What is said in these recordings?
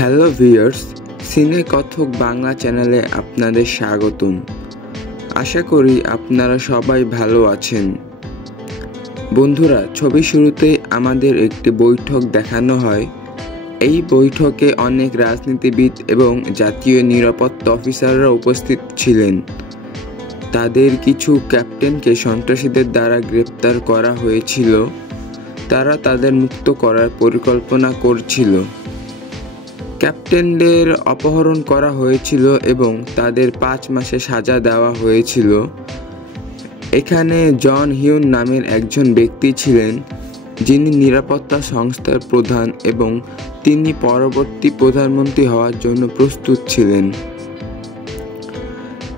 Hello viewers, সিনে কথক বাংলা চ্যানেলে আপনাদের স্বাগতম। আশা করি আপনারা সবাই ভালো আছেন। বন্ধুরা, ছবি শুরুতেই আমাদের একটি বৈঠক দেখানো হয়। এই বৈঠকে অনেক রাজনীতিবিদ এবং জাতীয় নিরাপত্তা অফিসাররা উপস্থিত ছিলেন। তাদের কিছু ক্যাপ্টেনকে সন্ত্রাসীদের দ্বারা গ্রেপ্তার করা হয়েছিল। তারা তাদের মুক্ত করার পরিকল্পনা করছিল। ক্যাপ্টেনদের অপহরণ করা হয়েছিল এবং তাদের 5 মাসের সাজা দেওয়া হয়েছিল। এখানে জন হিউন নামের একজন ব্যক্তি ছিলেন, যিনি নিরাপত্তা সংস্থার প্রধান এবং তিনি পরবর্তী প্রধানমন্ত্রী হওয়ার জন্য প্রস্তুত ছিলেন।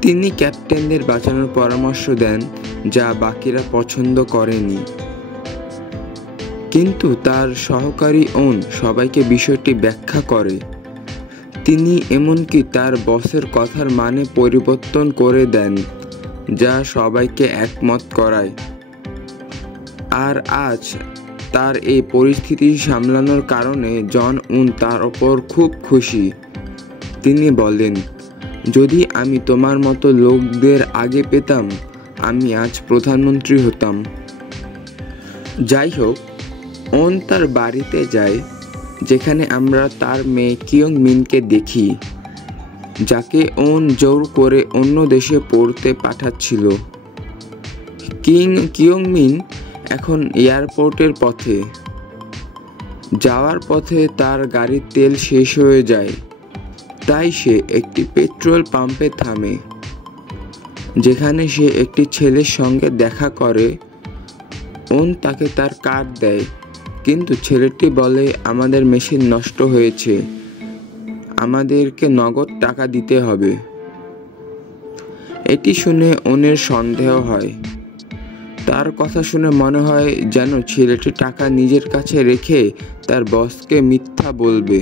তিনি ক্যাপ্টেনদের বাঁচানোর পরামর্শ দেন, যা বাকিরা পছন্দ করেনি। কিন্তু তার সহকারী ওন সবাইকে বিষয়টি ব্যাখ্যা করে। তিনি এমনকি তার বসের কথার মানে পরিবর্তন করে দেন, যা সবাইকে একমত করায়। আর আজ তার এই পরিস্থিতি সামলানোর কারণে জন উন তার ওপর খুব খুশি। তিনি বলেন, যদি আমি তোমার মতো লোকদের আগে পেতাম, আমি আজ প্রধানমন্ত্রী হতাম। যাই হোক, ওন তার বাড়িতে যায়, যেখানে আমরা তার মেয়ে কিয়ং মিনকে দেখি, যাকে ওন জোর করে অন্য দেশে পড়তে পাঠাচ্ছিল। কিয়ং মিন এখন এয়ারপোর্টের পথে। যাওয়ার পথে তার গাড়ির তেল শেষ হয়ে যায়, তাই সে একটি পেট্রোল পাম্পে থামে, যেখানে সে একটি ছেলের সঙ্গে দেখা করে। ওন তাকে তার কার্ড দেয়, কিন্তু ছেলেটি বলে, আমাদের মেশিন নষ্ট হয়েছে, আমাদেরকে নগদ টাকা দিতে হবে। এটি শুনে ওনের সন্দেহ হয়। তার কথা শুনে মনে হয় যেন ছেলেটি টাকা নিজের কাছে রেখে তার বসকে মিথ্যা বলবে।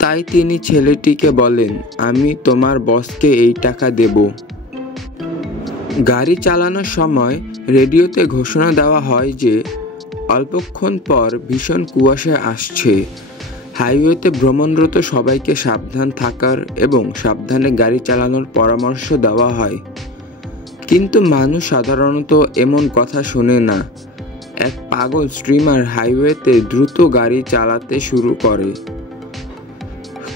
তাই তিনি ছেলেটিকে বলেন, আমি তোমার বসকে এই টাকা দেব। গাড়ি চালানোর সময় রেডিওতে ঘোষণা দেওয়া হয় যে অল্পক্ষণ পর ভীষণ কুয়াশা আসছে। হাইওয়েতে ভ্রমণরত সবাইকে সাবধান থাকার এবং সাবধানে গাড়ি চালানোর পরামর্শ দেওয়া হয়। কিন্তু মানুষ সাধারণত এমন কথা শোনে না। এক পাগল স্ট্রিমার হাইওয়েতে দ্রুত গাড়ি চালাতে শুরু করে।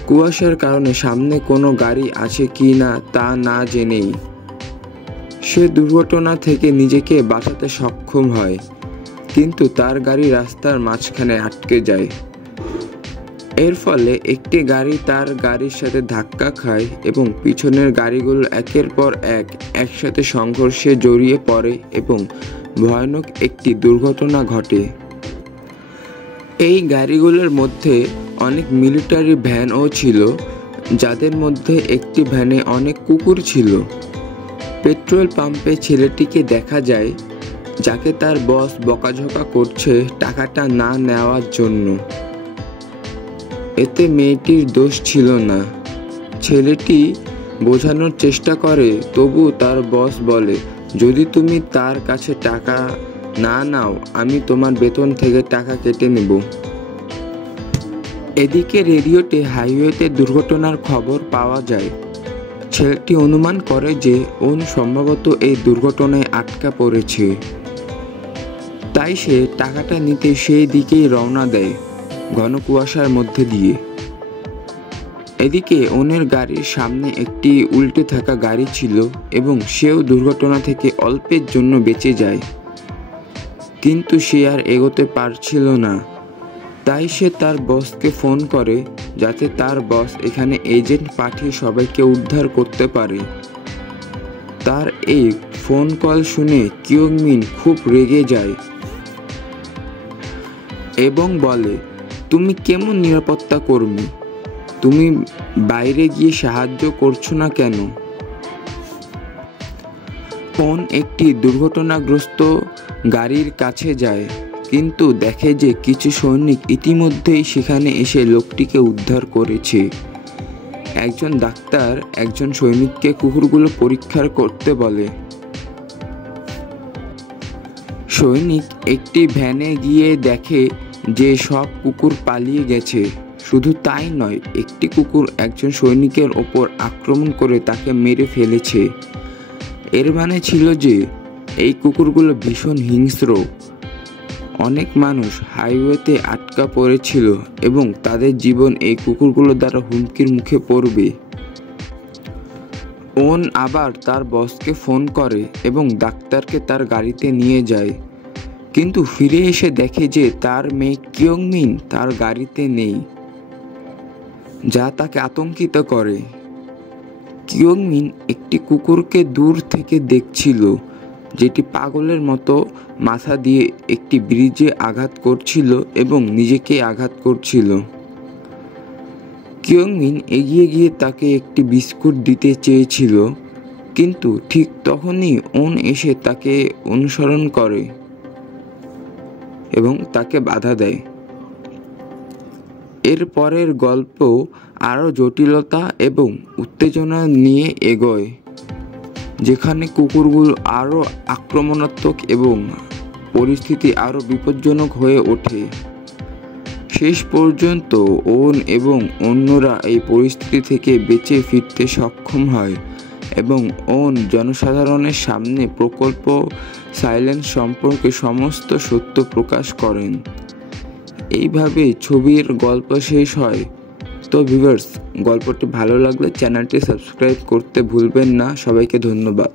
কুয়াশার কারণে সামনে কোনো গাড়ি আছে কি না তা না জেনেই সে দুর্ঘটনা থেকে নিজেকে বাঁচাতে সক্ষম হয়, কিন্তু তার গাড়ি রাস্তার মাঝখানে আটকে যায়। এর ফলে একটি গাড়ি তার গাড়ির সাথে ধাক্কা খায় এবং পিছনের গাড়িগুলো একের পর এক একসাথে সংঘর্ষে জড়িয়ে পড়ে এবং ভয়ানক একটি দুর্ঘটনা ঘটে। এই গাড়িগুলোর মধ্যে অনেক মিলিটারি ভ্যানও ছিল, যাদের মধ্যে একটি ভ্যানে অনেক কুকুর ছিল। পেট্রোল পাম্পে ছেলেটিকে দেখা যায়, যাকে তার বস বকাঝকা করছে টাকাটা না নেওয়ার জন্য। এতে মেয়েটির দোষ ছিল না। ছেলেটি বোঝানোর চেষ্টা করে, তবু তার বস বলে, যদি তুমি তার কাছে টাকা না নাও, আমি তোমার বেতন থেকে টাকা কেটে নেব। এদিকে রেডিওতে হাইওয়েতে দুর্ঘটনার খবর পাওয়া যায়। ছেলেটি অনুমান করে যে ওন সম্ভবত এই দুর্ঘটনায় আটকা পড়েছে। তাই সে টাকাটা নিতে সেই দিকেই রওনা দেয়, ঘন কুয়াশার মধ্যে দিয়ে। এদিকে ওনের গাড়ির সামনে একটি উল্টে থাকা গাড়ি ছিল এবং সেও দুর্ঘটনা থেকে অল্পের জন্য বেঁচে যায়। কিন্তু সে আর এগোতে পারছিল না। তাই সে তার বসকে ফোন করে, যাতে তার বস এখানে এজেন্ট পাঠিয়ে সবাইকে উদ্ধার করতে পারে। তার এই ফোন কল শুনে কিয়ং মিন খুব রেগে যায় এবং বলে, তুমি কেমন নিরাপত্তা কর্মী? তুমি বাইরে গিয়ে সাহায্য করছো না কেন? ওন একটি দুর্ঘটনাগ্রস্ত গাড়ির কাছে যায়, কিন্তু দেখে যে কিছু সৈনিক ইতিমধ্যেই সেখানে এসে লোকটিকে উদ্ধার করেছে। একজন ডাক্তার একজন সৈনিককে কুকুরগুলো পরীক্ষা করতে বলে। সৈনিক একটি ভ্যানে গিয়ে দেখে যে সব কুকুর পালিয়ে গেছে। শুধু তাই নয়, একটি কুকুর একজন সৈনিকের ওপর আক্রমণ করে তাকে মেরে ফেলেছে। এর মানে ছিল যে এই কুকুরগুলো ভীষণ হিংস্র। অনেক মানুষ হাইওয়েতে আটকা পড়েছিল এবং তাদের জীবন এই কুকুরগুলো দ্বারা হুমকির মুখে পড়বে। ওন আবার তার বসকে ফোন করে এবং ডাক্তারকে তার গাড়িতে নিয়ে যায়, কিন্তু ফিরে এসে দেখে যে তার মেয়ে কিয়ংমিন তার গাড়িতে নেই, যা তাকে আতঙ্কিত করে। কিয়ংমিন একটি কুকুরকে দূর থেকে দেখছিল, যেটি পাগলের মতো মাথা দিয়ে একটি ব্রিজে আঘাত করছিল এবং নিজেকে আঘাত করছিল। কিয়ংমিন এগিয়ে গিয়ে তাকে একটি বিস্কুট দিতে চেয়েছিল, কিন্তু ঠিক তখনই ওন এসে তাকে অনুসরণ করে এবং তাকে বাধা দেয়। এর পরের গল্প আরও জটিলতা এবং উত্তেজনা নিয়ে এগোয়, যেখানে কুকুরগুলো আরও আক্রমণাত্মক এবং পরিস্থিতি আরও বিপজ্জনক হয়ে ওঠে। শেষ পর্যন্ত ওন এবং অন্যরা এই পরিস্থিতি থেকে বেঁচে ফিরতে সক্ষম হয় এবং ওন জনসাধারণের সামনে প্রকল্প সাইলেন্স সম্পর্কে সমস্ত সত্য প্রকাশ করেন। এইভাবে ছবির গল্প শেষ হয়। তো ভিউয়ার্স, গল্পটি ভালো লাগলে চ্যানেলটি সাবস্ক্রাইব করতে ভুলবেন না। সবাইকে ধন্যবাদ।